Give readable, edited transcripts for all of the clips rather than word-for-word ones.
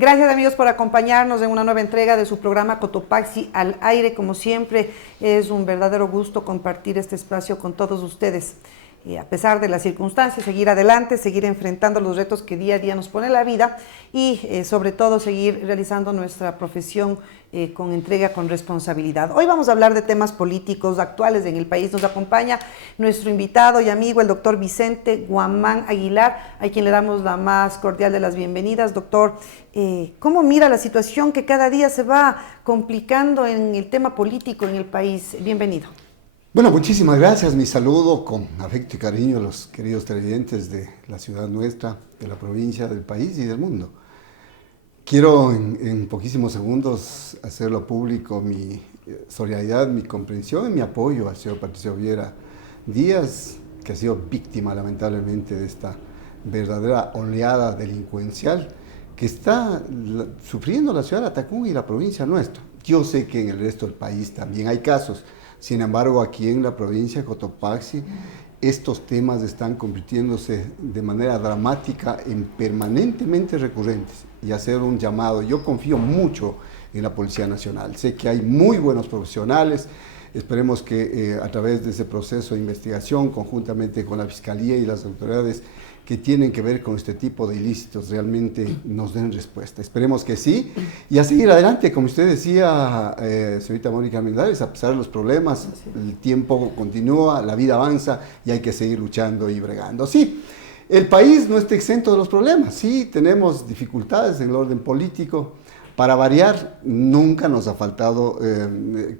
Gracias amigos por acompañarnos en una nueva entrega de su programa Cotopaxi al aire. Como siempre, es un verdadero gusto compartir este espacio con todos ustedes. A pesar de las circunstancias, seguir adelante, seguir enfrentando los retos que día a día nos pone la vida y sobre todo seguir realizando nuestra profesión con entrega, con responsabilidad. Hoy vamos a hablar de temas políticos actuales en el país. Nos acompaña nuestro invitado y amigo, el doctor Vicente Guamán Aguilar, a quien le damos la más cordial de las bienvenidas. Doctor, ¿cómo mira la situación que cada día se va complicando en el tema político en el país? Bienvenido. Bueno, muchísimas gracias. Mi saludo con afecto y cariño a los queridos televidentes de la ciudad nuestra, de la provincia, del país y del mundo. Quiero en poquísimos segundos hacerlo público mi solidaridad, mi comprensión y mi apoyo al señor Patricio Viera Díaz, que ha sido víctima lamentablemente de esta verdadera oleada delincuencial que está sufriendo la ciudad de Atacún y la provincia nuestra. Yo sé que en el resto del país también hay casos. Sin embargo, aquí en la provincia de Cotopaxi, estos temas están convirtiéndose de manera dramática en permanentemente recurrentes. Y hacer un llamado, yo confío mucho en la Policía Nacional. Sé que hay muy buenos profesionales. Esperemos que a través de ese proceso de investigación, conjuntamente con la Fiscalía y las autoridades que tienen que ver con este tipo de ilícitos, realmente nos den respuesta. Esperemos que sí. Y a seguir adelante, como usted decía, señorita Mónica Mendares, a pesar de los problemas, el tiempo continúa, la vida avanza y hay que seguir luchando y bregando. Sí, el país no está exento de los problemas. Sí, tenemos dificultades en el orden político. Para variar, nunca nos ha faltado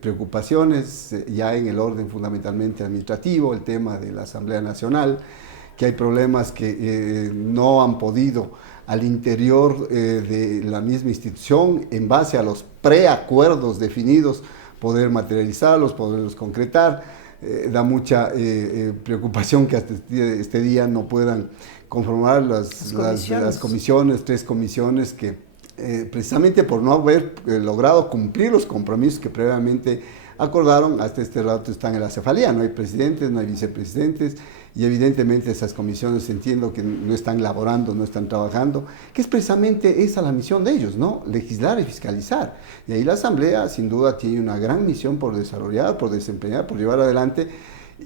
preocupaciones ya en el orden fundamentalmente administrativo, el tema de la Asamblea Nacional, que hay problemas que no han podido al interior de la misma institución, en base a los preacuerdos definidos, poder materializarlos, poderlos concretar. Da mucha preocupación que hasta este día no puedan conformar las comisiones, 3 comisiones que precisamente por no haber logrado cumplir los compromisos que previamente acordaron, hasta este rato están en la cefalía. No hay presidentes, no hay vicepresidentes, y evidentemente esas comisiones entiendo que no están laborando, no están trabajando, que es precisamente esa la misión de ellos, ¿no? Legislar y fiscalizar. Y ahí la Asamblea sin duda tiene una gran misión por desarrollar, por desempeñar, por llevar adelante.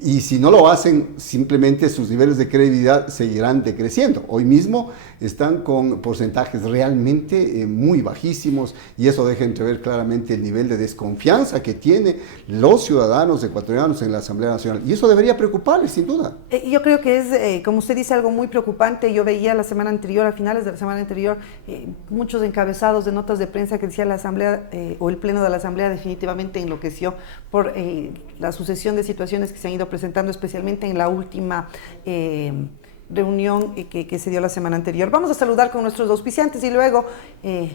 Y si no lo hacen, simplemente sus niveles de credibilidad seguirán decreciendo. Hoy mismo están con porcentajes realmente muy bajísimos, y eso deja entrever claramente el nivel de desconfianza que tienen los ciudadanos ecuatorianos en la Asamblea Nacional. Y eso debería preocuparles, sin duda. Yo creo que es, como usted dice, algo muy preocupante. Yo veía la semana anterior, a finales de la semana anterior, muchos encabezados de notas de prensa que decía la Asamblea o el Pleno de la Asamblea definitivamente enloqueció por la sucesión de situaciones que se han ido presentando, especialmente en la última reunión que se dio la semana anterior. Vamos a saludar con nuestros auspiciantes y luego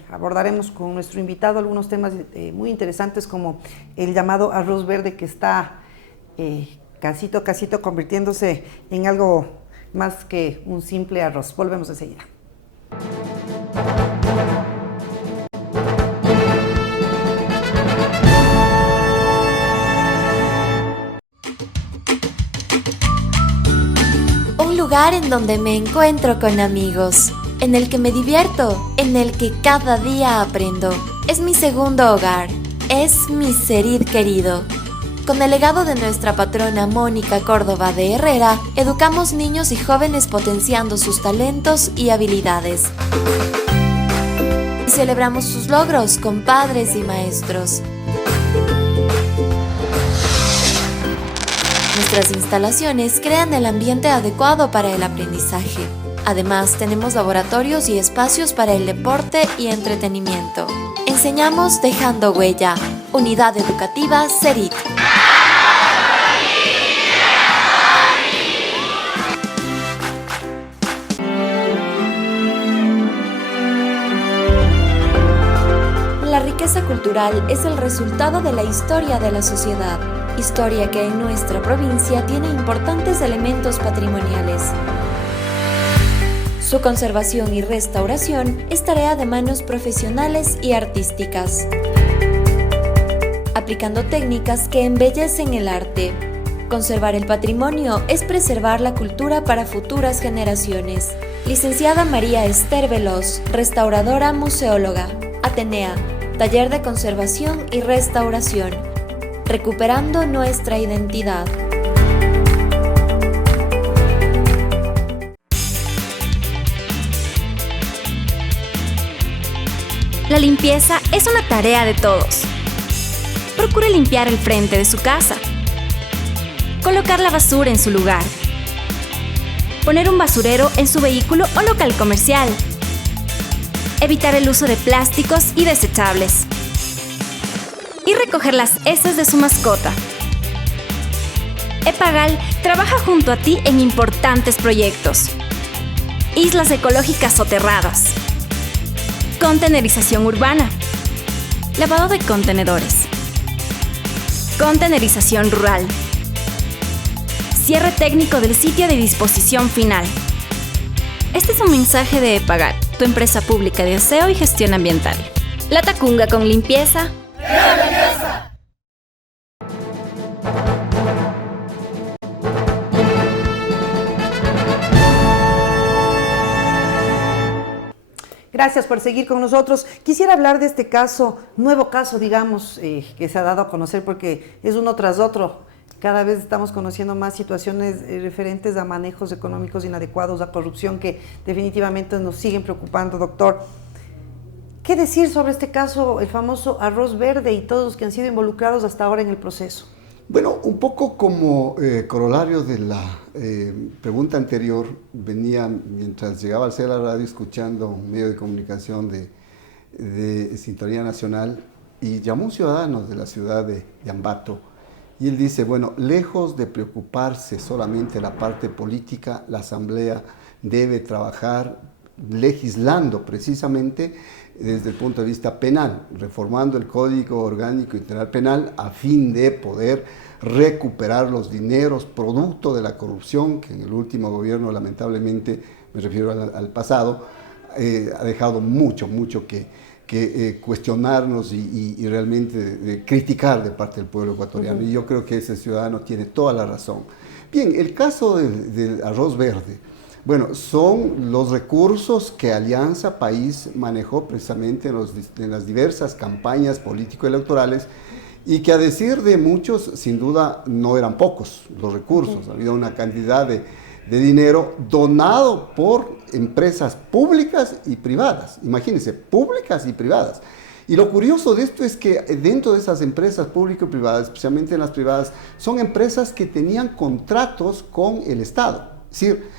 abordaremos con nuestro invitado algunos temas muy interesantes, como el llamado arroz verde, que está casito convirtiéndose en algo más que un simple arroz. Volvemos enseguida. Lugar en donde me encuentro con amigos, en el que me divierto, en el que cada día aprendo. Es mi segundo hogar, es mi Serid querido. Con el legado de nuestra patrona Mónica Córdoba de Herrera, educamos niños y jóvenes potenciando sus talentos y habilidades. Y celebramos sus logros con padres y maestros. Nuestras instalaciones crean el ambiente adecuado para el aprendizaje. Además, tenemos laboratorios y espacios para el deporte y entretenimiento. Enseñamos dejando huella. Unidad Educativa Serid. La riqueza cultural es el resultado de la historia de la sociedad. Historia que en nuestra provincia tiene importantes elementos patrimoniales. Su conservación y restauración es tarea de manos profesionales y artísticas, aplicando técnicas que embellecen el arte. Conservar el patrimonio es preservar la cultura para futuras generaciones. Licenciada María Esther Veloz, restauradora museóloga. Atenea, taller de conservación y restauración. Recuperando nuestra identidad. La limpieza es una tarea de todos. Procure limpiar el frente de su casa. Colocar la basura en su lugar. Poner un basurero en su vehículo o local comercial. Evitar el uso de plásticos y desechables. Y recoger las heces de su mascota. EPAGAL trabaja junto a ti en importantes proyectos. Islas ecológicas soterradas. Contenerización urbana. Lavado de contenedores. Contenerización rural. Cierre técnico del sitio de disposición final. Este es un mensaje de EPAGAL, tu empresa pública de aseo y gestión ambiental. La Tacunga con limpieza. Gracias por seguir con nosotros. Quisiera hablar de este caso, nuevo caso, digamos, que se ha dado a conocer porque es uno tras otro. Cada vez estamos conociendo más situaciones referentes a manejos económicos inadecuados, a corrupción, que definitivamente nos siguen preocupando, doctor. ¿Qué decir sobre este caso, el famoso arroz verde y todos los que han sido involucrados hasta ahora en el proceso? Bueno, un poco como corolario de la pregunta anterior, venía mientras llegaba al CELA Radio escuchando un medio de comunicación de Sintonía Nacional y llamó un ciudadano de la ciudad de Ambato y él dice, bueno, lejos de preocuparse solamente la parte política, la Asamblea debe trabajar legislando precisamente desde el punto de vista penal, reformando el Código Orgánico Integral Penal a fin de poder recuperar los dineros producto de la corrupción que en el último gobierno, lamentablemente, me refiero al pasado, ha dejado mucho que cuestionarnos y realmente criticar de parte del pueblo ecuatoriano. Y yo creo que ese ciudadano tiene toda la razón. Bien, el caso del arroz verde. Bueno, son los recursos que Alianza País manejó precisamente en las diversas campañas político-electorales y que a decir de muchos, sin duda, no eran pocos los recursos. Había una cantidad de dinero donado por empresas públicas y privadas. Imagínense, públicas y privadas. Y lo curioso de esto es que dentro de esas empresas públicas y privadas, especialmente en las privadas, son empresas que tenían contratos con el Estado. Es decir,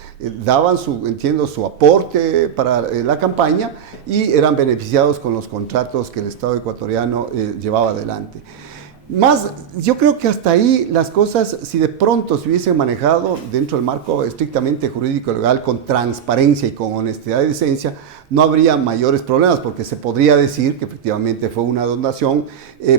daban su aporte para la campaña y eran beneficiados con los contratos que el Estado ecuatoriano llevaba adelante. Más, yo creo que hasta ahí las cosas, si de pronto se hubiesen manejado dentro del marco estrictamente jurídico legal, con transparencia y con honestidad y decencia, no habría mayores problemas, porque se podría decir que efectivamente fue una donación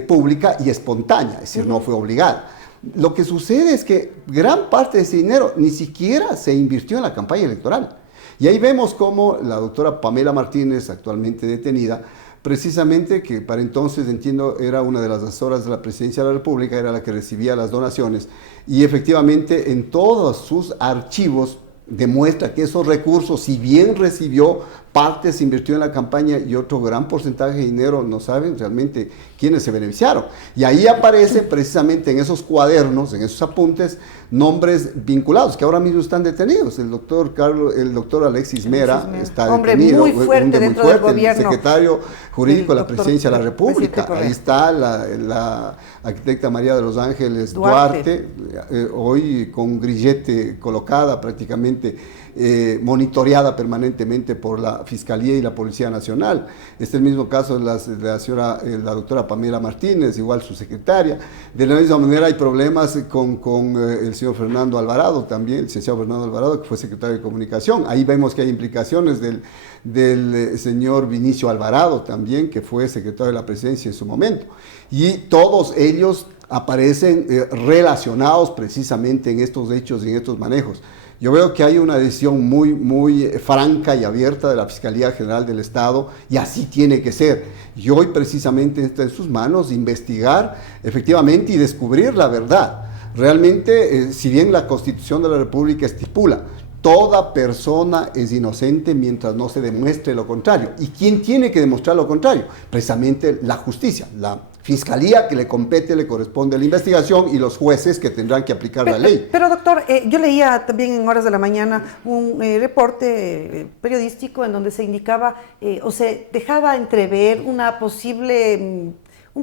pública y espontánea, es decir, no fue obligada. Lo que sucede es que gran parte de ese dinero ni siquiera se invirtió en la campaña electoral. Y ahí vemos cómo la doctora Pamela Martínez, actualmente detenida, precisamente, que para entonces, entiendo, era una de las asesoras de la Presidencia de la República, era la que recibía las donaciones, y efectivamente en todos sus archivos demuestra que esos recursos, si bien recibió, parte se invirtió en la campaña y otro gran porcentaje de dinero no saben realmente quiénes se beneficiaron. Y ahí aparecen precisamente en esos cuadernos, en esos apuntes, nombres vinculados que ahora mismo están detenidos. El doctor Alexis Mera está detenido. Muy fuerte dentro del gobierno. El secretario jurídico de la Presidencia de la República. Ahí está la arquitecta María de los Ángeles Duarte, hoy con grillete colocada prácticamente, monitoreada permanentemente por la Fiscalía y la Policía Nacional. Este es el mismo caso de la doctora Pamela Martínez, igual su secretaria. De la misma manera hay problemas con el señor Fernando Alvarado también, el licenciado Fernando Alvarado, que fue secretario de Comunicación. Ahí vemos que hay implicaciones del señor Vinicio Alvarado también, que fue secretario de la Presidencia en su momento. Y todos ellos aparecen relacionados precisamente en estos hechos y en estos manejos. Yo veo que hay una decisión muy franca y abierta de la Fiscalía General del Estado y así tiene que ser. Y hoy precisamente está en sus manos investigar efectivamente y descubrir la verdad. Realmente, si bien la Constitución de la República estipula Toda persona es inocente mientras no se demuestre lo contrario. ¿Y quién tiene que demostrar lo contrario? Precisamente la justicia, la fiscalía que le compete, le corresponde la investigación, y los jueces que tendrán que aplicar la ley. Pero doctor, yo leía también en horas de la mañana un reporte periodístico en donde se indicaba o se dejaba entrever un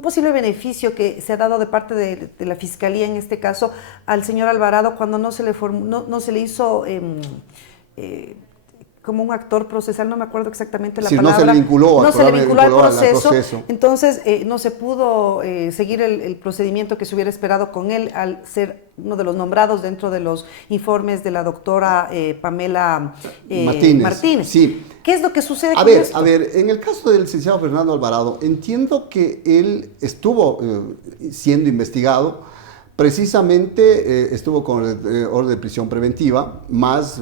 posible beneficio que se ha dado de parte de la Fiscalía, en este caso, al señor Alvarado, cuando no se le hizo como un actor procesal, no me acuerdo exactamente la palabra. No se le vinculó, al proceso. Entonces no se pudo seguir el procedimiento que se hubiera esperado con él, al ser uno de los nombrados dentro de los informes de la doctora Pamela Martínez. Sí. ¿Qué es lo que sucede con esto? A ver, en el caso del licenciado Fernando Alvarado, entiendo que él estuvo siendo investigado. Precisamente estuvo con orden de prisión preventiva, más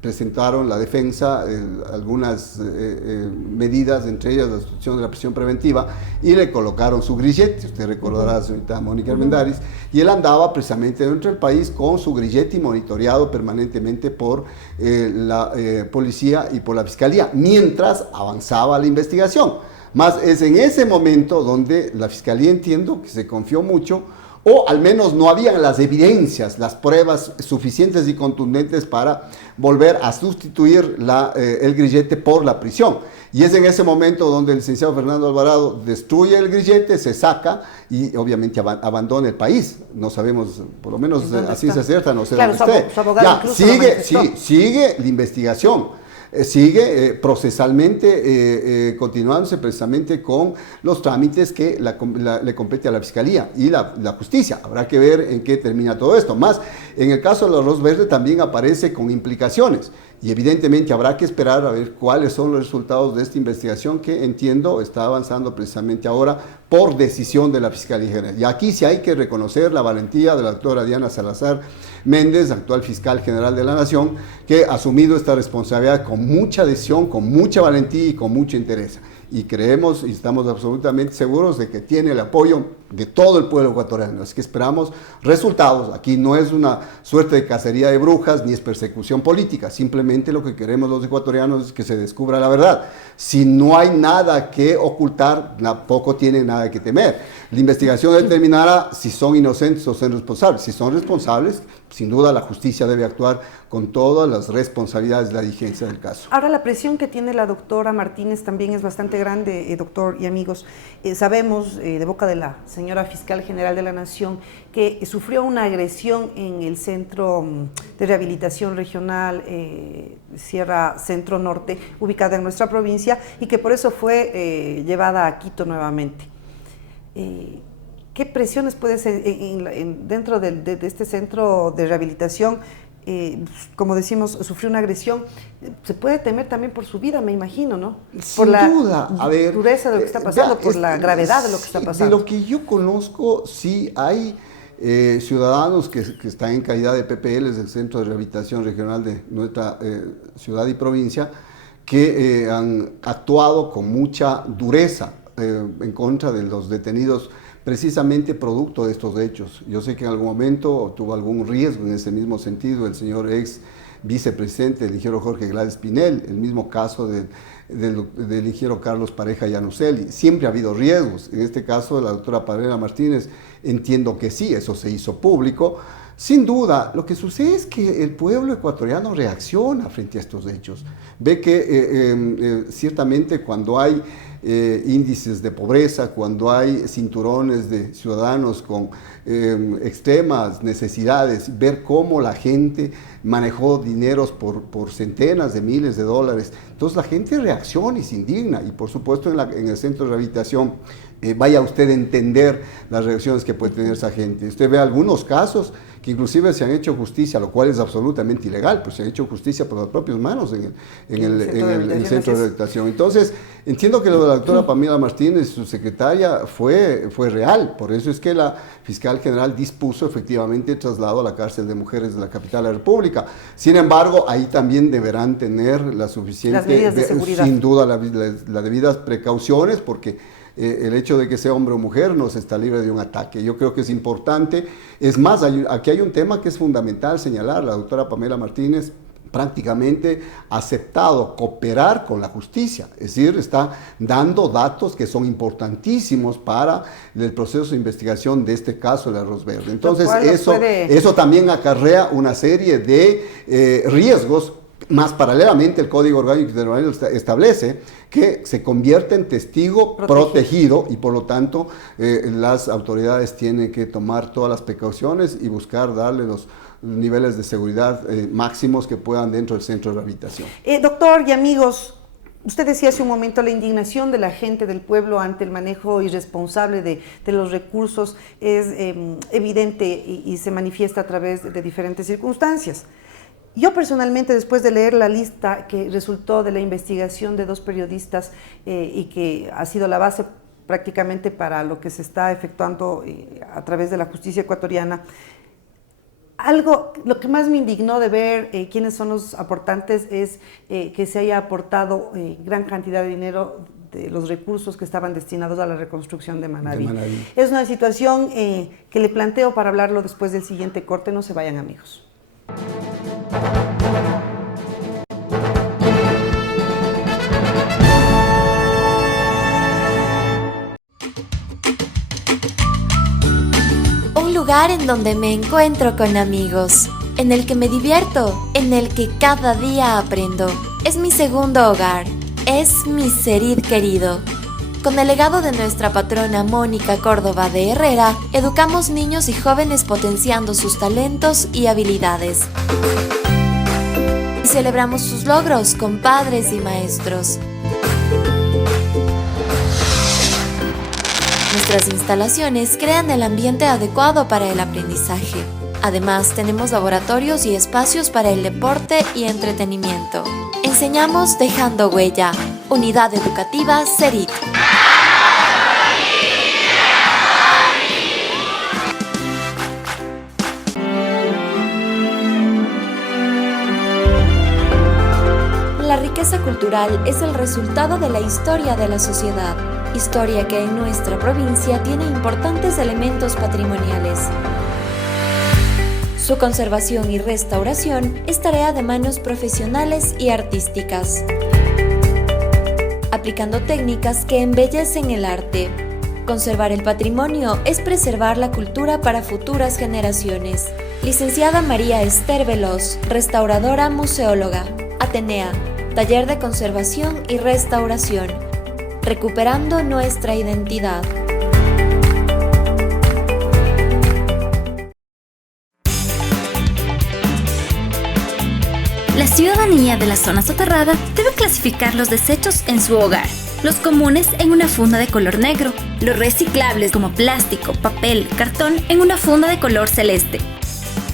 presentaron la defensa algunas medidas, entre ellas la suspensión de la prisión preventiva, y le colocaron su grillete. Usted recordará, señorita Mónica Armendáriz, y él andaba precisamente dentro del país con su grillete y monitoreado permanentemente por la policía y por la fiscalía, mientras avanzaba la investigación. Más es en ese momento donde la fiscalía, entiendo que se confió mucho, o al menos no habían las evidencias, las pruebas suficientes y contundentes para volver a sustituir el grillete por la prisión. Y es en ese momento donde el licenciado Fernando Alvarado destruye el grillete, se saca y obviamente abandona el país. No sabemos, por lo menos así se acerta, no sé dónde esté. Su abogado ya, sigue la investigación. Sigue procesalmente continuándose precisamente con los trámites que le compete a la Fiscalía y la Justicia. Habrá que ver en qué termina todo esto. Más, en el caso del arroz verde también aparece con implicaciones, y evidentemente habrá que esperar a ver cuáles son los resultados de esta investigación, que entiendo está avanzando precisamente ahora por decisión de la Fiscalía General. Y aquí sí hay que reconocer la valentía de la doctora Diana Salazar Méndez, actual fiscal general de la Nación, que ha asumido esta responsabilidad con mucha decisión, con mucha valentía y con mucho interés. Y creemos y estamos absolutamente seguros de que tiene el apoyo de todo el pueblo ecuatoriano. Así que esperamos resultados. Aquí no es una suerte de cacería de brujas ni es persecución política. Simplemente lo que queremos los ecuatorianos es que se descubra la verdad. Si no hay nada que ocultar, tampoco tiene nada que temer. La investigación determinará si son inocentes o son responsables. Si son responsables, sin duda la justicia debe actuar con todas las responsabilidades de la diligencia del caso. Ahora, la presión que tiene la doctora Martínez también es bastante grande, doctor y amigos. Sabemos de boca de la señora fiscal general de la Nación que sufrió una agresión en el Centro de Rehabilitación Regional Sierra Centro Norte, ubicada en nuestra provincia, y que por eso fue llevada a Quito nuevamente. ¿Qué presiones puede ser dentro de este centro de rehabilitación? Como decimos, sufrió una agresión. Se puede temer también por su vida, me imagino, ¿no? Sin duda. A ver, dureza de lo que está pasando, por la gravedad de lo que está pasando. De lo que yo conozco, sí hay ciudadanos que están en calidad de PPLs del Centro de Rehabilitación Regional de nuestra ciudad y provincia, que han actuado con mucha dureza en contra de los detenidos, precisamente producto de estos hechos. Yo sé que en algún momento tuvo algún riesgo en ese mismo sentido el señor ex vicepresidente, el ingeniero Jorge Gladys Pinel, el mismo caso del ingeniero Carlos Pareja Llanuselli. Siempre ha habido riesgos. En este caso de la doctora Pamela Martínez, entiendo que sí, eso se hizo público. Sin duda, lo que sucede es que el pueblo ecuatoriano reacciona frente a estos hechos. Ve que ciertamente cuando hay índices de pobreza, cuando hay cinturones de ciudadanos con extremas necesidades, ver cómo la gente manejó dineros por centenas de miles de dólares, entonces la gente reacciona y se indigna, y por supuesto en el centro de rehabilitación vaya usted a entender las reacciones que puede tener esa gente. Usted ve algunos casos que inclusive se han hecho justicia, lo cual es absolutamente ilegal, pues se han hecho justicia por las propias manos en el centro de rehabilitación. Entonces, entiendo que lo de la doctora Pamela Martínez, su secretaria, fue real. Por eso es que la fiscal general dispuso efectivamente el traslado a la cárcel de mujeres de la capital de la República. Sin embargo, ahí también deberán tener la suficiente, las medidas de seguridad. Sin duda, las debidas precauciones, porque el hecho de que sea hombre o mujer no se está libre de un ataque. Yo creo que es importante. Es más, aquí hay un tema que es fundamental señalar. La doctora Pamela Martínez prácticamente aceptado cooperar con la justicia, es decir, está dando datos que son importantísimos para el proceso de investigación de este caso del arroz verde. Entonces eso también acarrea una serie de riesgos. Más paralelamente, el Código Orgánico Interanual establece que se convierte en testigo protegido y por lo tanto las autoridades tienen que tomar todas las precauciones y buscar darle los niveles de seguridad máximos que puedan dentro del centro de rehabilitación. Doctor y amigos, usted decía hace un momento la indignación de la gente del pueblo ante el manejo irresponsable de los recursos es evidente y se manifiesta a través de diferentes circunstancias. Yo personalmente, después de leer la lista que resultó de la investigación de 2 periodistas y que ha sido la base prácticamente para lo que se está efectuando a través de la justicia ecuatoriana, lo que más me indignó de ver quiénes son los aportantes es que se haya aportado gran cantidad de dinero de los recursos que estaban destinados a la reconstrucción de Manabí. Es una situación que le planteo para hablarlo después del siguiente corte. No se vayan, amigos. Un lugar en donde me encuentro con amigos, en el que me divierto, en el que cada día aprendo. Es mi segundo hogar, es mi Serid querido. Con el legado de nuestra patrona Mónica Córdoba de Herrera, educamos niños y jóvenes potenciando sus talentos y habilidades. Y celebramos sus logros con padres y maestros. Nuestras instalaciones crean el ambiente adecuado para el aprendizaje. Además, tenemos laboratorios y espacios para el deporte y entretenimiento. Enseñamos dejando huella. Unidad Educativa Serid. La riqueza cultural es el resultado de la historia de la sociedad, historia que en nuestra provincia tiene importantes elementos patrimoniales. Su conservación y restauración es tarea de manos profesionales y artísticas, aplicando técnicas que embellecen el arte. Conservar el patrimonio es preservar la cultura para futuras generaciones. Licenciada María Esther Veloz, restauradora museóloga. Atenea, taller de conservación y restauración. Recuperando nuestra identidad. La ciudadanía de la zona soterrada debe clasificar los desechos en su hogar. Los comunes en una funda de color negro, los reciclables como plástico, papel, cartón en una funda de color celeste.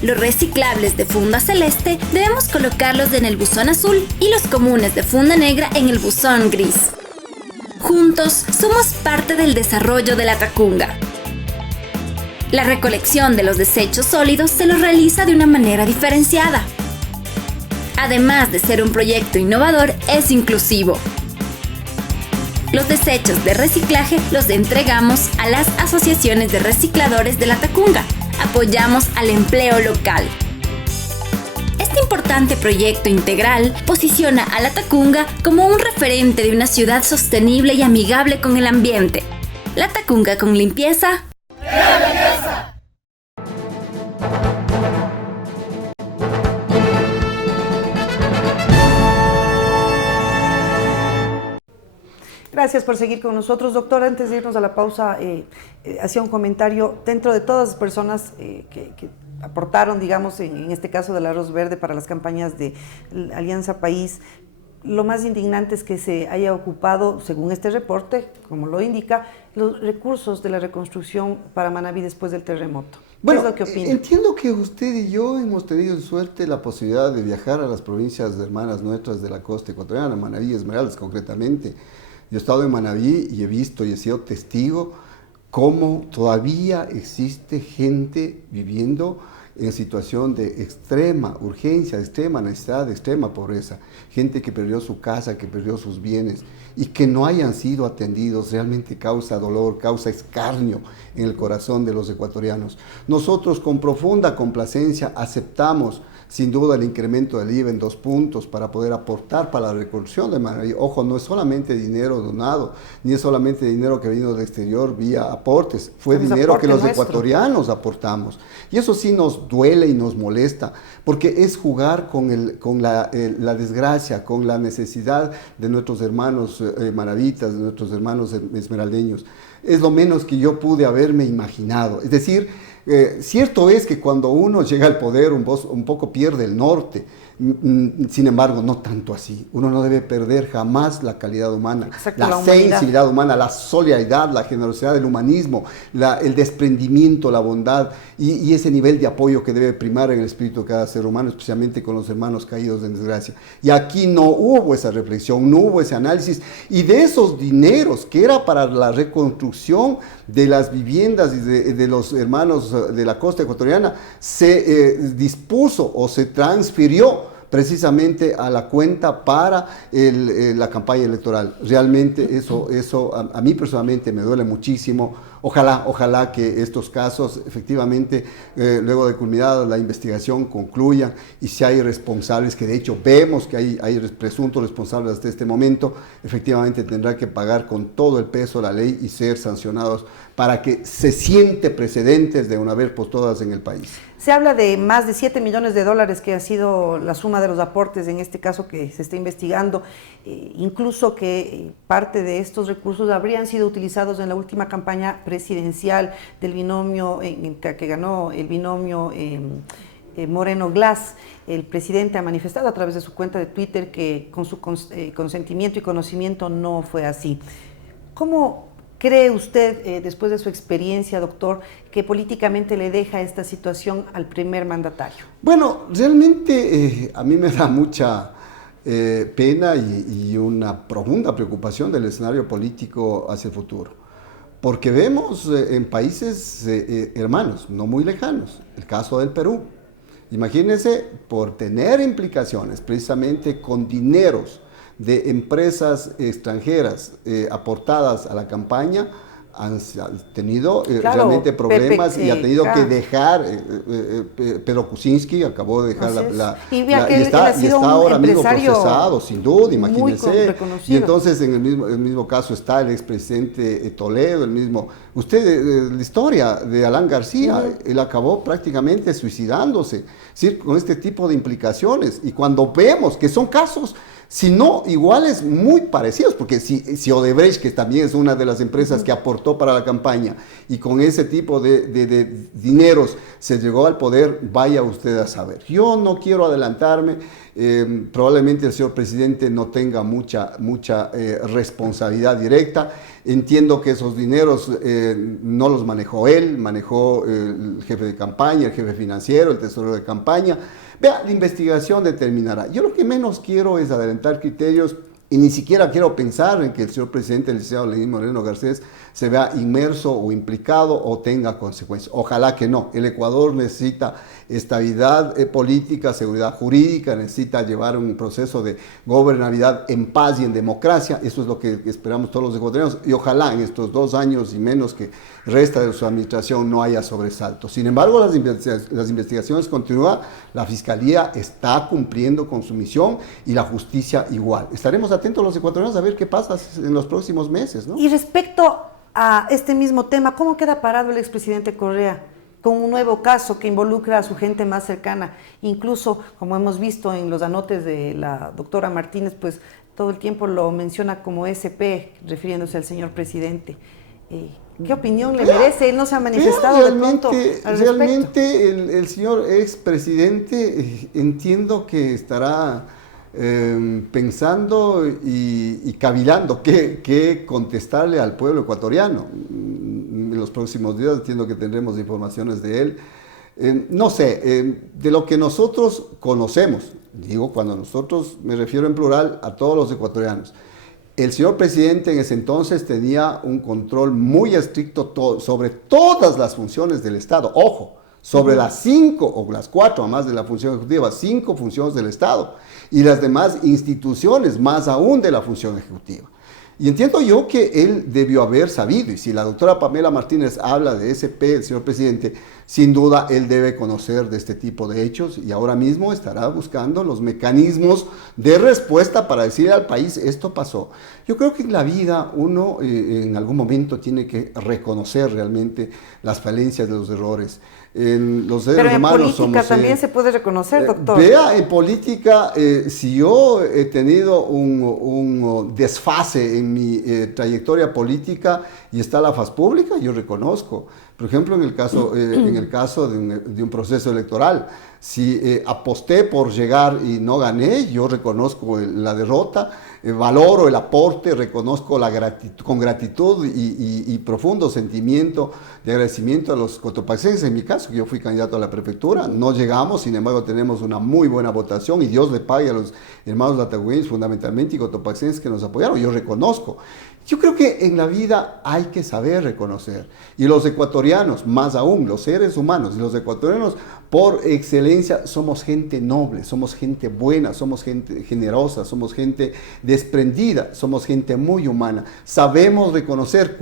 Los reciclables de funda celeste debemos colocarlos en el buzón azul y los comunes de funda negra en el buzón gris. Juntos somos parte del desarrollo de la Tacunga. La recolección de los desechos sólidos se los realiza de una manera diferenciada. Además de ser un proyecto innovador, es inclusivo. Los desechos de reciclaje los entregamos a las asociaciones de recicladores de la Tacunga. Apoyamos al empleo local. Este importante proyecto integral posiciona a la Tacunga como un referente de una ciudad sostenible y amigable con el ambiente. La Tacunga con limpieza. Gracias por seguir con nosotros. Doctor, antes de irnos a la pausa, hacía un comentario dentro de todas las personas que aportaron, digamos, en este caso del arroz verde para las campañas de Alianza País. Lo más indignante es que se haya ocupado, según este reporte, como lo indica, los recursos de la reconstrucción para Manabí después del terremoto. Bueno, ¿Qué es lo que opina? Entiendo que usted y yo hemos tenido en suerte la posibilidad de viajar a las provincias de hermanas nuestras de la costa ecuatoriana, Manabí y Esmeraldas concretamente. Yo he estado en Manabí y he visto y he sido testigo cómo todavía existe gente viviendo en situación de extrema urgencia, de extrema necesidad, de extrema pobreza. Gente que perdió su casa, que perdió sus bienes y que no hayan sido atendidos realmente causa dolor, causa escarnio en el corazón de los ecuatorianos. Nosotros con profunda complacencia aceptamos sin duda el incremento del IVA en 2 puntos para poder aportar para la reconstrucción de Manaví. Ojo, no es solamente dinero donado, ni es solamente dinero que vino del exterior vía aportes, fue dinero que los ecuatorianos aportamos. Y eso sí nos duele y nos molesta, porque es jugar con la desgracia, con la necesidad de nuestros hermanos manavitas, de nuestros hermanos esmeraldeños. Es lo menos que yo pude haberme imaginado. Es decir, cierto es que cuando uno llega al poder un poco pierde el norte, sin embargo no tanto así. Uno no debe perder jamás la calidad humana, la sensibilidad humana, la solidaridad, la generosidad, el humanismo, el desprendimiento, la bondad y ese nivel de apoyo que debe primar en el espíritu de cada ser humano, especialmente con los hermanos caídos en desgracia. Y aquí no hubo esa reflexión, no hubo ese análisis, y de esos dineros que era para la reconstrucción de las viviendas y de los hermanos de la costa ecuatoriana, se dispuso o se transfirió precisamente a la cuenta para la campaña electoral. Realmente eso a mí personalmente me duele muchísimo. Ojalá que estos casos efectivamente, luego de culminada la investigación, concluyan, y si hay responsables, que de hecho vemos que hay presuntos responsables hasta este momento, efectivamente tendrá que pagar con todo el peso de la ley y ser sancionados para que se siente precedentes de una vez por todas en el país. Se habla de más de $7 millones que ha sido la suma de los aportes en este caso que se está investigando, incluso que parte de estos recursos habrían sido utilizados en la última campaña presidencial del binomio que ganó el binomio Moreno-Glass. El presidente ha manifestado a través de su cuenta de Twitter que con su consentimiento y conocimiento no fue así. ¿Cómo cree usted, después de su experiencia, doctor, que políticamente le deja esta situación al primer mandatario? Bueno, realmente a mí me da mucha pena y una profunda preocupación del escenario político hacia el futuro, porque vemos en países hermanos, no muy lejanos, el caso del Perú. Imagínense, por tener implicaciones precisamente con dineros de empresas extranjeras aportadas a la campaña, han tenido realmente problemas y ha tenido que dejar, Pedro Kuczynski acabó de dejar y está ahora mismo procesado, sin duda, imagínense. Y entonces en el mismo caso está el expresidente Toledo, la historia de Alan García, él acabó prácticamente suicidándose, ¿sí? Con este tipo de implicaciones. Y cuando vemos que son casos, si no iguales, muy parecidos, porque si Odebrecht, que también es una de las empresas que aportó para la campaña, y con ese tipo de dineros se llegó al poder, vaya usted a saber. Yo no quiero adelantarme, probablemente el señor presidente no tenga mucha responsabilidad directa. Entiendo que esos dineros no los manejó él, manejó el jefe de campaña, el jefe financiero, el tesorero de campaña. Vea, la investigación determinará. Yo lo que menos quiero es adelantar criterios, y ni siquiera quiero pensar en que el señor presidente, el licenciado Lenín Moreno Garcés, se vea inmerso o implicado o tenga consecuencias. Ojalá que no. El Ecuador necesita estabilidad política, seguridad jurídica, necesita llevar un proceso de gobernabilidad en paz y en democracia. Eso es lo que esperamos todos los ecuatorianos, y ojalá en estos 2 años y menos que resta de su administración no haya sobresaltos. Sin embargo, las investigaciones continúan, la Fiscalía está cumpliendo con su misión y la justicia igual. Estaremos atentos los ecuatorianos a ver qué pasa en los próximos meses, ¿no? Y respecto a este mismo tema, ¿cómo queda parado el expresidente Correa con un nuevo caso que involucra a su gente más cercana? Incluso, como hemos visto en los anotes de la doctora Martínez, pues todo el tiempo lo menciona como SP, refiriéndose al señor presidente. ¿Qué opinión le merece? Él no se ha manifestado de pronto al respecto. Realmente el señor expresidente entiendo que estará pensando y cavilando qué contestarle al pueblo ecuatoriano. En los próximos días entiendo que tendremos informaciones de él. No sé, de lo que nosotros conocemos, digo cuando nosotros me refiero en plural a todos los ecuatorianos, el señor presidente en ese entonces tenía un control muy estricto sobre todas las funciones del Estado. Ojo, sobre las 5 o las 4, además de la función ejecutiva, 5 funciones del Estado y las demás instituciones, más aún de la función ejecutiva. Y entiendo yo que él debió haber sabido, y si la doctora Pamela Martínez habla de SP, el señor presidente, Sin duda, él debe conocer de este tipo de hechos y ahora mismo estará buscando los mecanismos de respuesta para decir al país, esto pasó. Yo creo que en la vida uno en algún momento tiene que reconocer realmente las falencias de los errores. Los seres Pero en humanos política somos, también se puede reconocer, doctor. Vea, en política, si yo he tenido un desfase en mi trayectoria política y está la faz pública, yo reconozco. Por ejemplo, en el caso de un proceso electoral, si aposté por llegar y no gané, yo reconozco la derrota, valoro el aporte, reconozco con gratitud y profundo sentimiento de agradecimiento a los cotopaxenses. En mi caso, que yo fui candidato a la prefectura, no llegamos, sin embargo tenemos una muy buena votación y Dios le pague a los hermanos latagüeños fundamentalmente y cotopaxenses que nos apoyaron, yo reconozco. Yo creo que en la vida hay que saber reconocer, y los ecuatorianos, más aún, los seres humanos y los ecuatorianos por excelencia somos gente noble, somos gente buena, somos gente generosa, somos gente desprendida, somos gente muy humana. Sabemos reconocer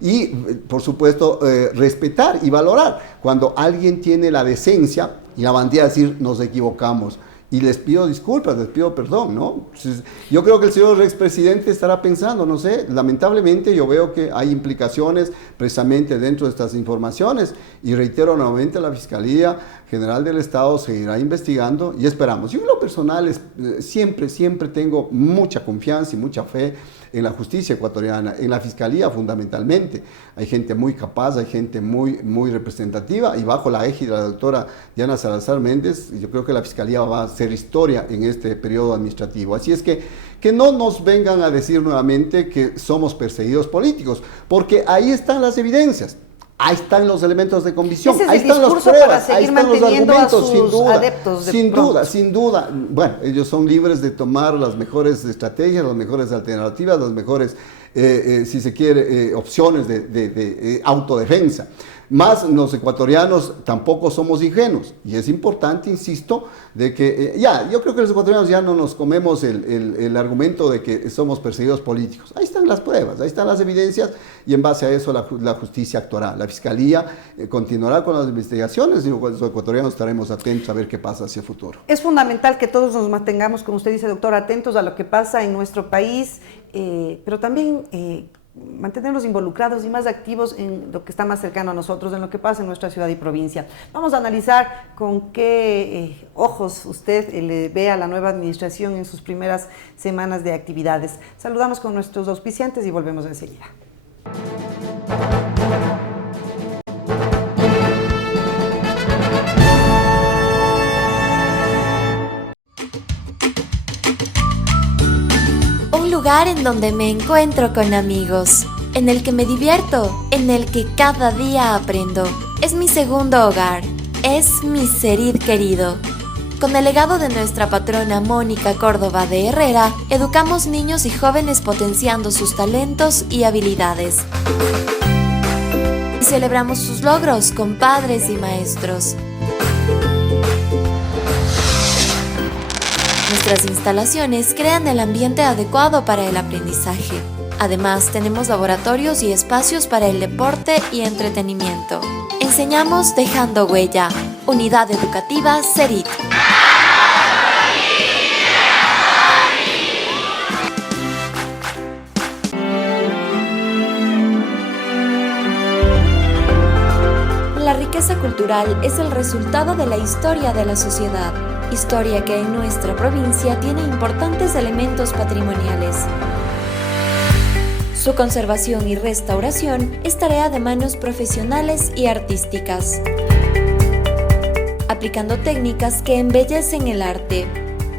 y por supuesto respetar y valorar cuando alguien tiene la decencia y la valentía de decir nos equivocamos. Y les pido disculpas, les pido perdón, ¿no? Yo creo que el señor expresidente estará pensando, no sé, lamentablemente yo veo que hay implicaciones precisamente dentro de estas informaciones y reitero nuevamente, la Fiscalía General del Estado seguirá investigando y esperamos. Yo en lo personal siempre tengo mucha confianza y mucha fe en la justicia ecuatoriana, en la Fiscalía fundamentalmente. Hay gente muy capaz, hay gente muy representativa y bajo la égida de la doctora Diana Salazar Méndez, yo creo que la Fiscalía va a hacer historia en este periodo administrativo. Así es que no nos vengan a decir nuevamente que somos perseguidos políticos, porque ahí están las evidencias. Ahí están los elementos de convicción, ahí están las pruebas, ahí están los argumentos, sin duda. Bueno, ellos son libres de tomar las mejores estrategias, las mejores alternativas, las mejores, si se quiere, opciones de autodefensa. Más los ecuatorianos tampoco somos ingenuos y es importante, insisto, de que yo creo que los ecuatorianos ya no nos comemos el argumento de que somos perseguidos políticos. Ahí están las pruebas, ahí están las evidencias y en base a eso la justicia actuará. La Fiscalía continuará con las investigaciones y los ecuatorianos estaremos atentos a ver qué pasa hacia el futuro. Es fundamental que todos nos mantengamos, como usted dice, doctor, atentos a lo que pasa en nuestro país, pero también mantenernos involucrados y más activos en lo que está más cercano a nosotros, en lo que pasa en nuestra ciudad y provincia. Vamos a analizar con qué ojos usted le ve a la nueva administración en sus primeras semanas de actividades. Saludamos con nuestros auspiciantes y volvemos enseguida. Lugar en donde me encuentro con amigos, en el que me divierto, en el que cada día aprendo. Es mi segundo hogar, es mi Serid querido. Con el legado de nuestra patrona Mónica Córdoba de Herrera, educamos niños y jóvenes potenciando sus talentos y habilidades. Y celebramos sus logros con padres y maestros. Nuestras instalaciones crean el ambiente adecuado para el aprendizaje. Además, tenemos laboratorios y espacios para el deporte y entretenimiento. Enseñamos dejando huella. Unidad Educativa Serid. La riqueza cultural es el resultado de la historia de la sociedad. Historia que en nuestra provincia tiene importantes elementos patrimoniales. Su conservación y restauración es tarea de manos profesionales y artísticas, aplicando técnicas que embellecen el arte.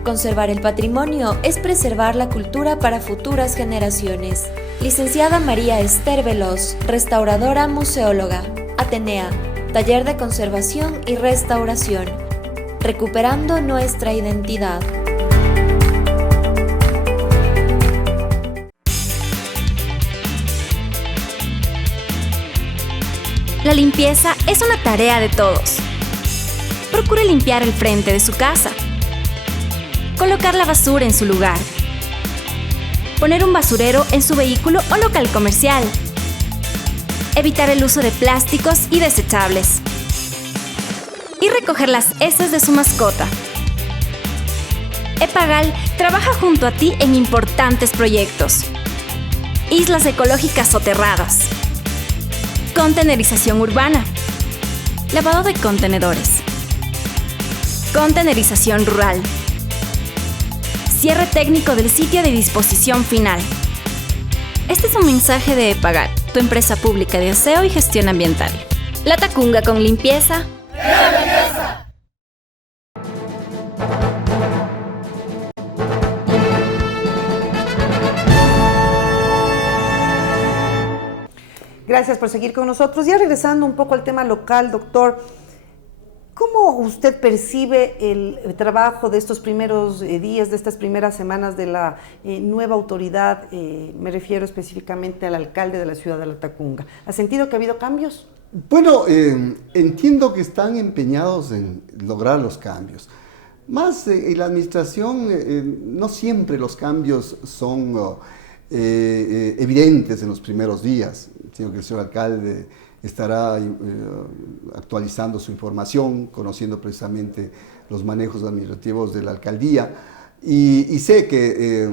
Conservar el patrimonio es preservar la cultura para futuras generaciones. Licenciada María Esther Veloz, restauradora museóloga. Atenea, taller de conservación y restauración. Recuperando nuestra identidad. La limpieza es una tarea de todos. Procure limpiar el frente de su casa. Colocar la basura en su lugar. Poner un basurero en su vehículo o local comercial. Evitar el uso de plásticos y desechables. y recoger las heces de su mascota. Epagal trabaja junto a ti en importantes proyectos. Islas ecológicas soterradas. Contenerización urbana. Lavado de contenedores. Contenerización rural. Cierre técnico del sitio de disposición final. Este es un mensaje de Epagal, tu empresa pública de aseo y gestión ambiental. Latacunga con limpieza. Gracias por seguir con nosotros. Ya regresando un poco al tema local, doctor, ¿cómo usted percibe el trabajo de estos primeros días, de estas primeras semanas de la nueva autoridad? Me refiero específicamente al alcalde de la ciudad de Latacunga. ¿Ha sentido que ha habido cambios? Bueno, entiendo que están empeñados en lograr los cambios. Más en la administración, no siempre los cambios son evidentes en los primeros días, sino que el señor alcalde estará actualizando su información, conociendo precisamente los manejos administrativos de la alcaldía. Y sé que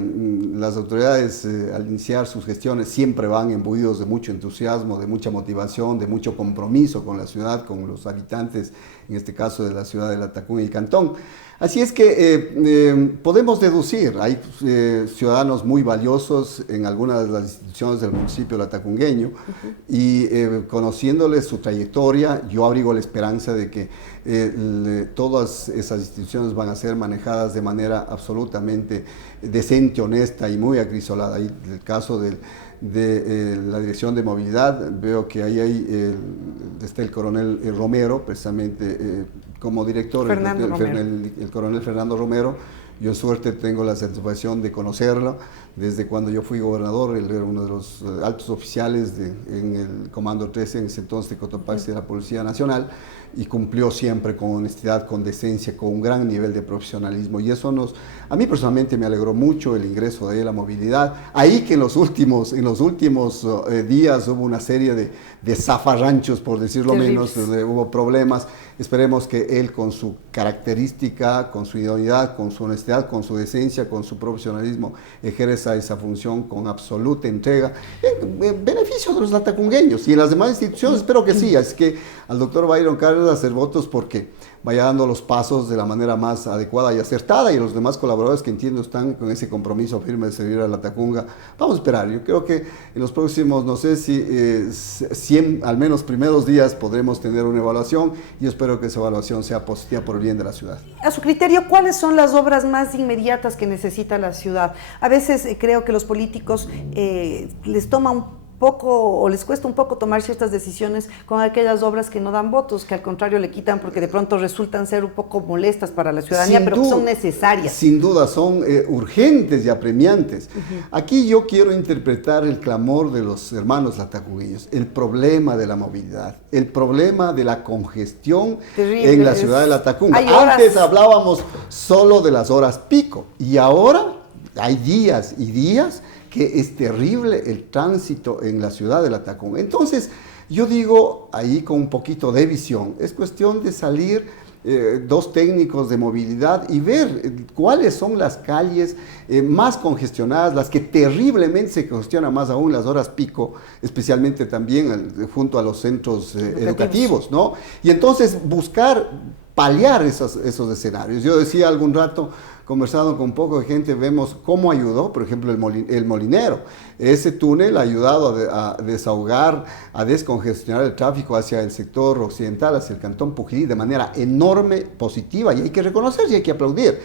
las autoridades al iniciar sus gestiones siempre van imbuidos de mucho entusiasmo, de mucha motivación, de mucho compromiso con la ciudad, con los habitantes, en este caso de la ciudad de Latacunga y Cantón. Así es que podemos deducir, hay ciudadanos muy valiosos en algunas de las instituciones del municipio latacungueño y conociéndoles su trayectoria, yo abrigo la esperanza de que todas esas instituciones van a ser manejadas de manera absolutamente decente, honesta y muy acrisolada. Ahí el caso de la Dirección de Movilidad, veo que ahí está el coronel Romero, precisamente como director, el coronel Fernando Romero. Yo en suerte tengo la satisfacción de conocerlo. Desde cuando yo fui gobernador, él era uno de los altos oficiales en el Comando 13, en ese entonces de Cotopaxi de la Policía Nacional, y cumplió siempre con honestidad, con decencia, con un gran nivel de profesionalismo. Y eso a mí personalmente me alegró mucho el ingreso de él a movilidad. Ahí que en los últimos días hubo una serie de zafarranchos, por decirlo menos, donde hubo problemas. Esperemos que él, con su característica, con su idoneidad, con su honestidad, con su decencia, con su profesionalismo, ejerza esa función con absoluta entrega en beneficio de los latacungueños y en las demás instituciones. Espero que sí. Así que al doctor Byron Cárdenas hacer votos porque vaya dando los pasos de la manera más adecuada y acertada, y los demás colaboradores que entiendo están con ese compromiso firme de servir a Latacunga. Vamos a esperar. Yo creo que en los próximos, no sé si 100, al menos primeros días, podremos tener una evaluación, y espero que esa evaluación sea positiva por el bien de la ciudad. A su criterio, ¿cuáles son las obras más inmediatas que necesita la ciudad? A veces creo que los políticos les toma un poco, o les cuesta un poco tomar ciertas decisiones con aquellas obras que no dan votos, que al contrario le quitan porque de pronto resultan ser un poco molestas para la ciudadanía, pero que son necesarias. Sin duda, son urgentes y apremiantes. Aquí yo quiero interpretar el clamor de los hermanos latacungueños, el problema de la movilidad, el problema de la congestión en la ciudad de Latacunga. Antes hablábamos solo de las horas pico, y ahora hay días y días que es terrible el tránsito en la ciudad de Latacunga. Entonces, yo digo ahí con un poquito de visión, es cuestión de salir dos técnicos de movilidad y ver cuáles son las calles más congestionadas, las que terriblemente se congestionan más aún las horas pico, especialmente también junto a los centros educativos, ¿no? Y entonces buscar paliar esos escenarios. Yo decía algún rato, conversando con un poco de gente, vemos cómo ayudó, por ejemplo, el Molinero. Ese túnel ha ayudado a desahogar, a descongestionar el tráfico hacia el sector occidental, hacia el Cantón Puquidí, de manera enorme, positiva, y hay que reconocer y hay que aplaudir.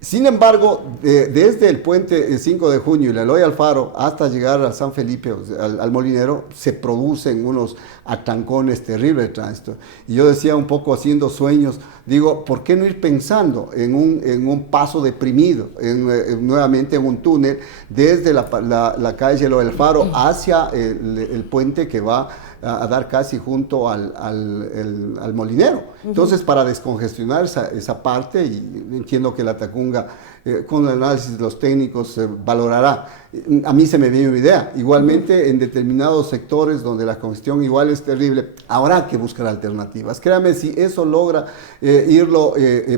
Sin embargo, desde el puente 5 de junio y la Eloy Alfaro hasta llegar a San Felipe, al Molinero, se producen unos atrancones terribles de tránsito. Y yo decía, un poco haciendo sueños, digo, ¿por qué no ir pensando en un paso deprimido, nuevamente en un túnel, desde la calle Eloy Alfaro hacia el puente que va a dar casi junto al Molinero? Entonces, para descongestionar esa parte, y entiendo que Latacunga con el análisis de los técnicos se valorará. A mí se me viene una idea. Igualmente, en determinados sectores donde la congestión igual es terrible, habrá que buscar alternativas. Créame, si eso logra irlo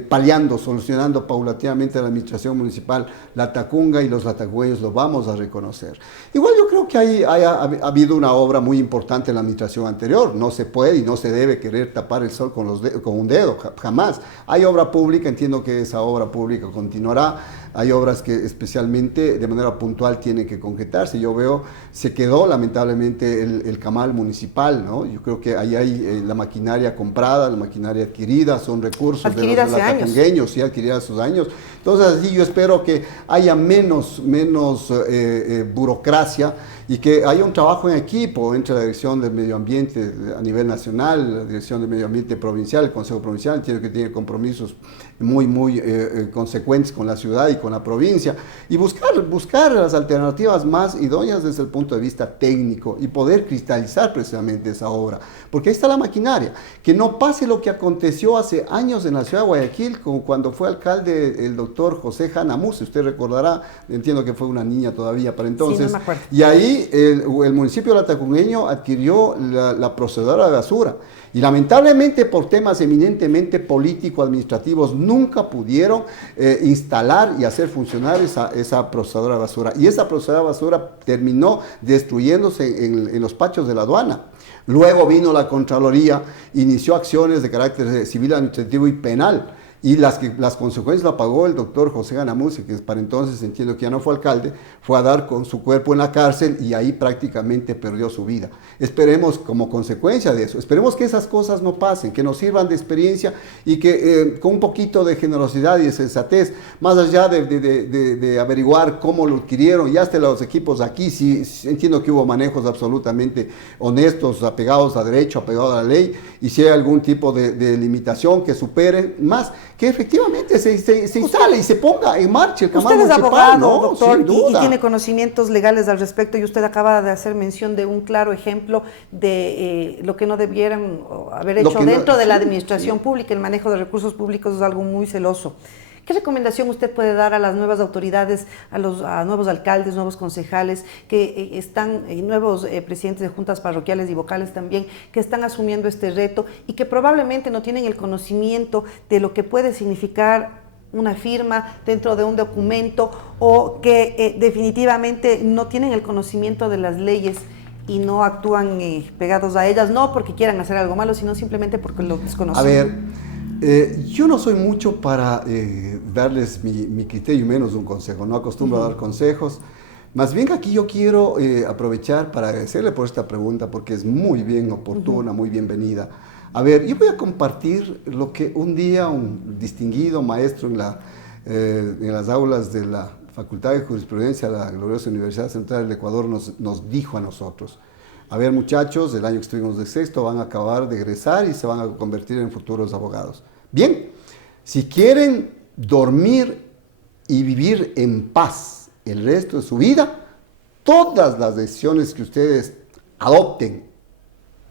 paliando, solucionando paulatinamente a la administración municipal, la Tacunga y los latacungueños lo vamos a reconocer. Igual yo creo que ha habido una obra muy importante en la administración anterior. No se puede y no se debe querer tapar el sol con un dedo, jamás. Hay obra pública, entiendo que esa obra pública continuará. Hay obras que especialmente de manera puntual tienen que concretarse. Yo veo, se quedó lamentablemente el camal municipal, ¿no? Yo creo que ahí hay la maquinaria comprada, la maquinaria adquirida, son recursos adquirida de los latacungueños, sí, adquirida hace sus años. Entonces, así yo espero que haya menos burocracia y que haya un trabajo en equipo entre la Dirección del Medio Ambiente a nivel nacional, la Dirección del Medio Ambiente provincial, el Consejo Provincial, entiendo que tiene compromisos muy consecuentes con la ciudad y con la provincia, y buscar las alternativas más idóneas desde el punto de vista técnico y poder cristalizar precisamente esa obra, porque ahí está la maquinaria. Que no pase lo que aconteció hace años en la ciudad de Guayaquil, como cuando fue alcalde el doctor José Janamuz, usted recordará, entiendo que fue una niña todavía para entonces, sí, no me acuerdo. Y ahí el municipio latacungueño adquirió la procedora de basura, y lamentablemente por temas eminentemente político-administrativos nunca pudieron instalar y hacer funcionar esa procesadora de basura, y esa procesadora de basura terminó destruyéndose en los patios de la aduana. Luego vino la Contraloría, inició acciones de carácter civil, administrativo y penal, y las consecuencias la pagó el doctor José Ganamuz, que para entonces entiendo que ya no fue alcalde, fue a dar con su cuerpo en la cárcel y ahí prácticamente perdió su vida. Esperemos, como consecuencia de eso, esperemos que esas cosas no pasen, que nos sirvan de experiencia y que con un poquito de generosidad y de sensatez, más allá de averiguar cómo lo adquirieron, ya hasta los equipos aquí, sí entiendo que hubo manejos absolutamente honestos, apegados a derecho, apegados a la ley, y si hay algún tipo de limitación que superen más, que efectivamente se instale y se ponga en marcha el camal municipal. Usted es abogado, ¿no? doctor, y tiene conocimientos legales al respecto, y usted acaba de hacer mención de un claro ejemplo de lo que no debieran haber hecho dentro de la administración pública. El manejo de recursos públicos es algo muy celoso. ¿Qué recomendación usted puede dar a las nuevas autoridades, a nuevos alcaldes, nuevos concejales, que están, y nuevos presidentes de juntas parroquiales y vocales también, que están asumiendo este reto y que probablemente no tienen el conocimiento de lo que puede significar una firma dentro de un documento, o que definitivamente no tienen el conocimiento de las leyes y no actúan pegados a ellas, no porque quieran hacer algo malo, sino simplemente porque lo desconocen? A ver, yo no soy mucho para darles mi criterio y menos un consejo, no acostumbro a dar consejos. Más bien aquí yo quiero aprovechar para agradecerle por esta pregunta, porque es muy bien oportuna, muy bienvenida. A ver, yo voy a compartir lo que un día un distinguido maestro en las aulas de la Facultad de Jurisprudencia de la gloriosa Universidad Central del Ecuador nos dijo a nosotros. A ver, muchachos, el año que estuvimos de sexto van a acabar de egresar y se van a convertir en futuros abogados. Bien, si quieren dormir y vivir en paz el resto de su vida, todas las decisiones que ustedes adopten,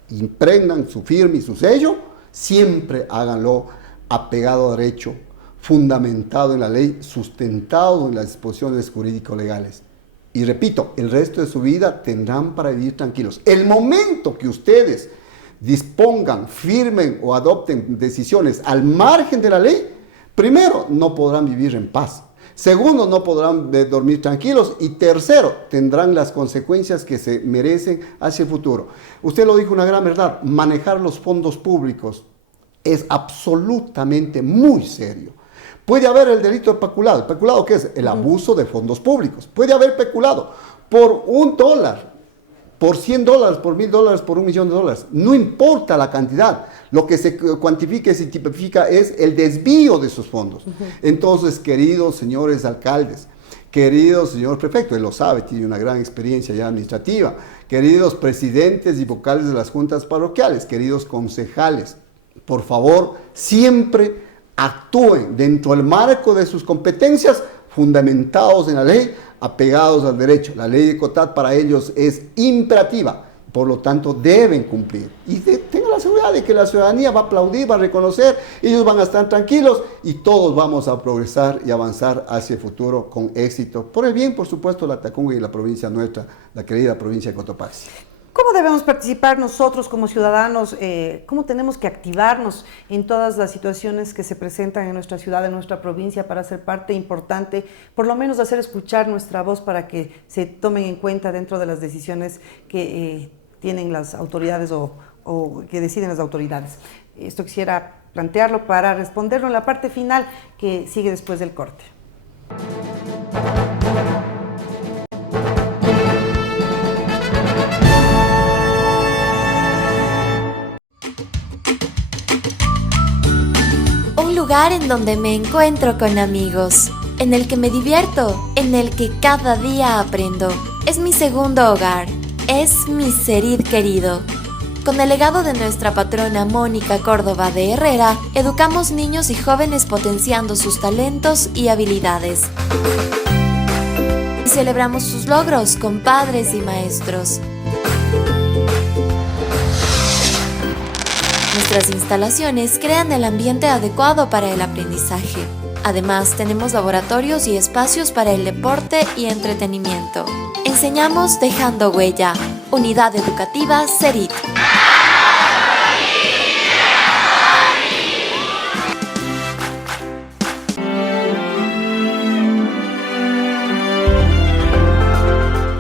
impregnan su firma y su sello, siempre háganlo apegado a derecho, fundamentado en la ley, sustentado en las disposiciones jurídico-legales. Y repito, el resto de su vida tendrán para vivir tranquilos. El momento que ustedes dispongan, firmen o adopten decisiones al margen de la ley, primero, no podrán vivir en paz. Segundo, no podrán dormir tranquilos. Y tercero, tendrán las consecuencias que se merecen hacia el futuro. Usted lo dijo, una gran verdad, manejar los fondos públicos es absolutamente muy serio. Puede haber el delito de peculado. ¿El peculado qué es? El abuso de fondos públicos. Puede haber peculado por $1, por $100, por $1,000, por $1,000,000. No importa la cantidad. Lo que se cuantifica y se tipifica es el desvío de esos fondos. Entonces, queridos señores alcaldes, queridos señor prefecto, él lo sabe, tiene una gran experiencia ya administrativa, queridos presidentes y vocales de las juntas parroquiales, queridos concejales, por favor, siempre actúen dentro del marco de sus competencias, fundamentados en la ley, apegados al derecho. La ley de COTAD para ellos es imperativa, por lo tanto deben cumplir. Y tengan la seguridad seguridad de que la ciudadanía va a aplaudir, va a reconocer, ellos van a estar tranquilos y todos vamos a progresar y avanzar hacia el futuro con éxito. Por el bien, por supuesto, de la Tacunga y la provincia nuestra, la querida provincia de Cotopaxi. ¿Cómo debemos participar nosotros como ciudadanos? ¿Cómo tenemos que activarnos en todas las situaciones que se presentan en nuestra ciudad, en nuestra provincia, para ser parte importante, por lo menos hacer escuchar nuestra voz para que se tomen en cuenta dentro de las decisiones que tienen las autoridades o que deciden las autoridades? Esto quisiera plantearlo para responderlo en la parte final que sigue después del corte. Un lugar en donde me encuentro con amigos, en el que me divierto, en el que cada día aprendo. Es mi segundo hogar, es mi Serid querido. Con el legado de nuestra patrona Mónica Córdoba de Herrera, educamos niños y jóvenes potenciando sus talentos y habilidades. Y celebramos sus logros con padres y maestros. Nuestras instalaciones crean el ambiente adecuado para el aprendizaje. Además, tenemos laboratorios y espacios para el deporte y entretenimiento. Enseñamos dejando huella. Unidad Educativa Serid.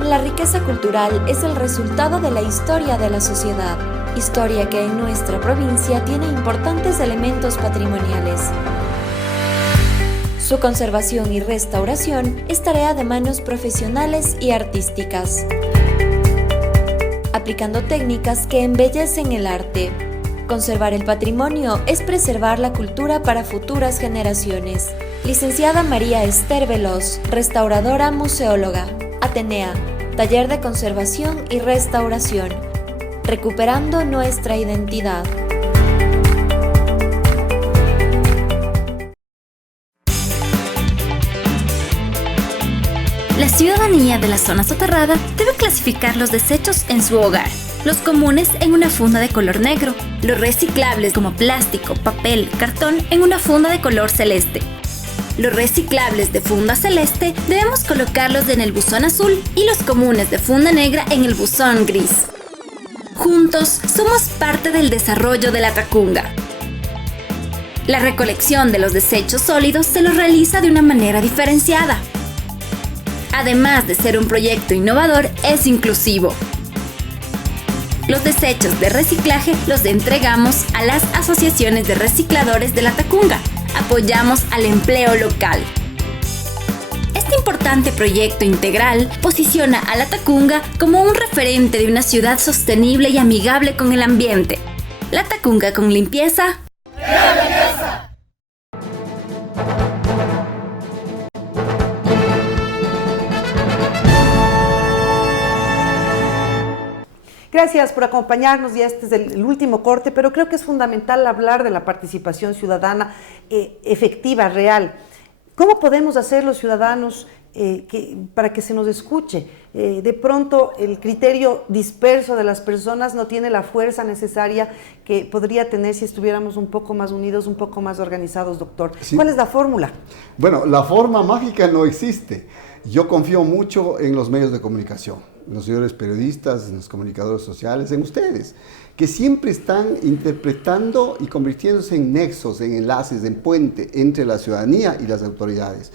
La riqueza cultural es el resultado de la historia de la sociedad. Historia que en nuestra provincia tiene importantes elementos patrimoniales. Su conservación y restauración es tarea de manos profesionales y artísticas, aplicando técnicas que embellecen el arte. Conservar el patrimonio es preservar la cultura para futuras generaciones. Licenciada María Esther Veloz, restauradora museóloga. Atenea, taller de conservación y restauración. Recuperando nuestra identidad. La ciudadanía de la zona soterrada debe clasificar los desechos en su hogar. Los comunes en una funda de color negro, los reciclables como plástico, papel, cartón en una funda de color celeste. Los reciclables de funda celeste debemos colocarlos en el buzón azul y los comunes de funda negra en el buzón gris. Juntos somos parte del desarrollo de la Tacunga. La recolección de los desechos sólidos se los realiza de una manera diferenciada. Además de ser un proyecto innovador, es inclusivo. Los desechos de reciclaje los entregamos a las asociaciones de recicladores de la Tacunga. Apoyamos al empleo local. Este importante proyecto integral posiciona a la Tacunga como un referente de una ciudad sostenible y amigable con el ambiente. La Tacunga con limpieza. Gracias por acompañarnos, ya este es el último corte, pero creo que es fundamental hablar de la participación ciudadana efectiva, real. ¿Cómo podemos hacer los ciudadanos para que se nos escuche? De pronto el criterio disperso de las personas no tiene la fuerza necesaria que podría tener si estuviéramos un poco más unidos, un poco más organizados, doctor. Sí. ¿Cuál es la fórmula? Bueno, la forma mágica no existe. Yo confío mucho en los medios de comunicación, en los señores periodistas, en los comunicadores sociales, en ustedes, que siempre están interpretando y convirtiéndose en nexos, en enlaces, en puente entre la ciudadanía y las autoridades.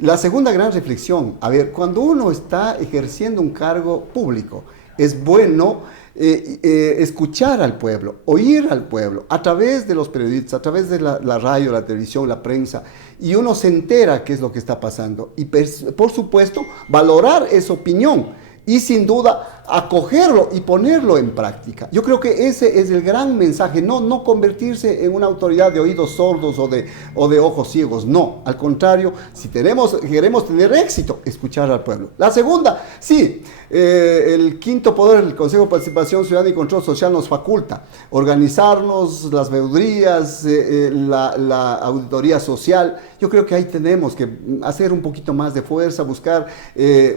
La segunda gran reflexión, a ver, cuando uno está ejerciendo un cargo público, es bueno escuchar al pueblo, oír al pueblo, a través de los periodistas, a través de la radio, la televisión, la prensa, y uno se entera qué es lo que está pasando. Y por supuesto, valorar esa opinión. Y sin duda acogerlo y ponerlo en práctica. Yo creo que ese es el gran mensaje, no convertirse en una autoridad de oídos sordos o de ojos ciegos, no, al contrario, si queremos tener éxito, escuchar al pueblo. La segunda, sí, el quinto poder, el Consejo de Participación Ciudadana y Control Social nos faculta organizarnos, las veedurías, la auditoría social. Yo creo que ahí tenemos que hacer un poquito más de fuerza, buscar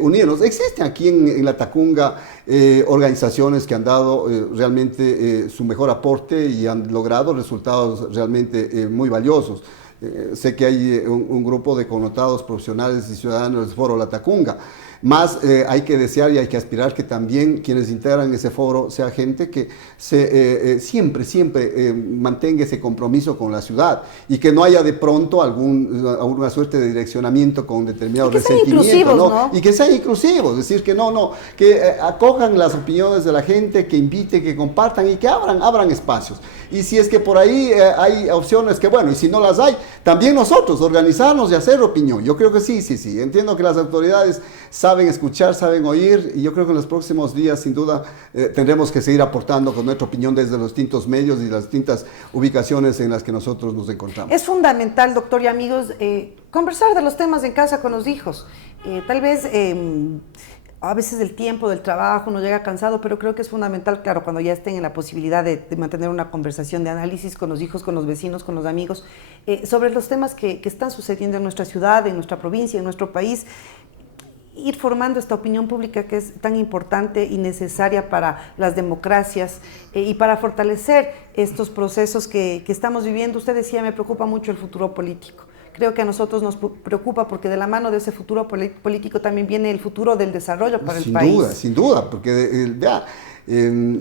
unirnos. Existen aquí en la Tacunga organizaciones que han dado realmente su mejor aporte y han logrado resultados realmente muy valiosos. Sé que hay un grupo de connotados profesionales y ciudadanos del Foro Latacunga. Más hay que desear y hay que aspirar que también quienes integran ese foro sea gente que siempre mantenga ese compromiso con la ciudad y que no haya de pronto alguna suerte de direccionamiento con determinados resentimientos, ¿no? Y que sean inclusivos, es decir, que acojan las opiniones de la gente, que inviten, que compartan y que abran espacios. Y si es que por ahí hay opciones que, bueno, y si no las hay, también nosotros organizarnos y hacer opinión. Yo creo que sí. Entiendo que las autoridades saben escuchar, saben oír, y yo creo que en los próximos días, sin duda, tendremos que seguir aportando con nuestra opinión desde los distintos medios y las distintas ubicaciones en las que nosotros nos encontramos. Es fundamental, doctor y amigos, conversar de los temas en casa con los hijos. Tal vez a veces el tiempo del trabajo nos llega cansado, pero creo que es fundamental, claro, cuando ya estén en la posibilidad de mantener una conversación de análisis con los hijos, con los vecinos, con los amigos, sobre los temas que están sucediendo en nuestra ciudad, en nuestra provincia, en nuestro país, ir formando esta opinión pública que es tan importante y necesaria para las democracias y para fortalecer estos procesos que estamos viviendo. Usted decía, me preocupa mucho el futuro político. Creo que a nosotros nos preocupa porque de la mano de ese futuro político también viene el futuro del desarrollo para el país. Sin duda, porque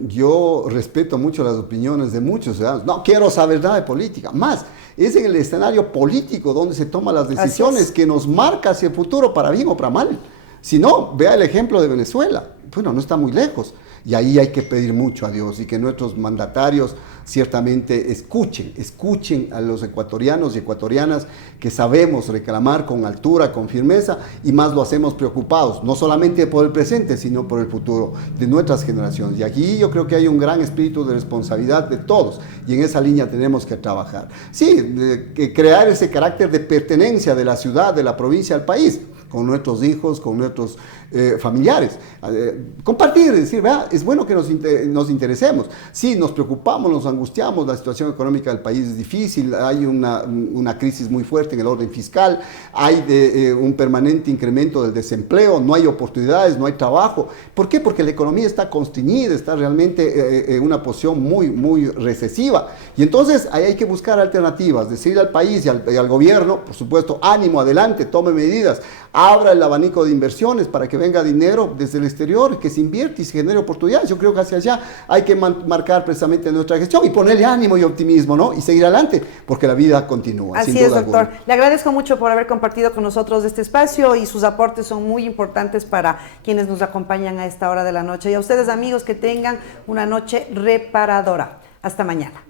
yo respeto mucho las opiniones de muchos ciudadanos. No quiero saber nada de política. Más, es en el escenario político donde se toman las decisiones que nos marca hacia el futuro para bien o para mal. Si no, vea el ejemplo de Venezuela. Bueno, no está muy lejos. Y ahí hay que pedir mucho a Dios y que nuestros mandatarios ciertamente escuchen a los ecuatorianos y ecuatorianas que sabemos reclamar con altura, con firmeza, y más lo hacemos preocupados, no solamente por el presente, sino por el futuro de nuestras generaciones. Y aquí yo creo que hay un gran espíritu de responsabilidad de todos, y en esa línea tenemos que trabajar. Sí, crear ese carácter de pertenencia de la ciudad, de la provincia, al país, con nuestros hijos, con nuestros familiares. Compartir, decir, ¿verdad? Es bueno que nos interesemos. Sí, nos preocupamos, nos angustiamos, la situación económica del país es difícil, hay una crisis muy fuerte en el orden fiscal, hay un permanente incremento del desempleo, no hay oportunidades, no hay trabajo. ¿Por qué? Porque la economía está constreñida, está realmente en una posición muy recesiva. Y entonces ahí hay que buscar alternativas, decirle al país y al gobierno, por supuesto, ánimo, adelante, tome medidas, abra el abanico de inversiones para que venga dinero desde el exterior, que se invierte y se genere oportunidades. Yo creo que hacia allá hay que marcar precisamente nuestra gestión y ponerle ánimo y optimismo, ¿no? Y seguir adelante, porque la vida continúa. Así es, doctor. Le agradezco mucho por haber compartido con nosotros este espacio y sus aportes son muy importantes para quienes nos acompañan a esta hora de la noche. Y a ustedes, amigos, que tengan una noche reparadora. Hasta mañana.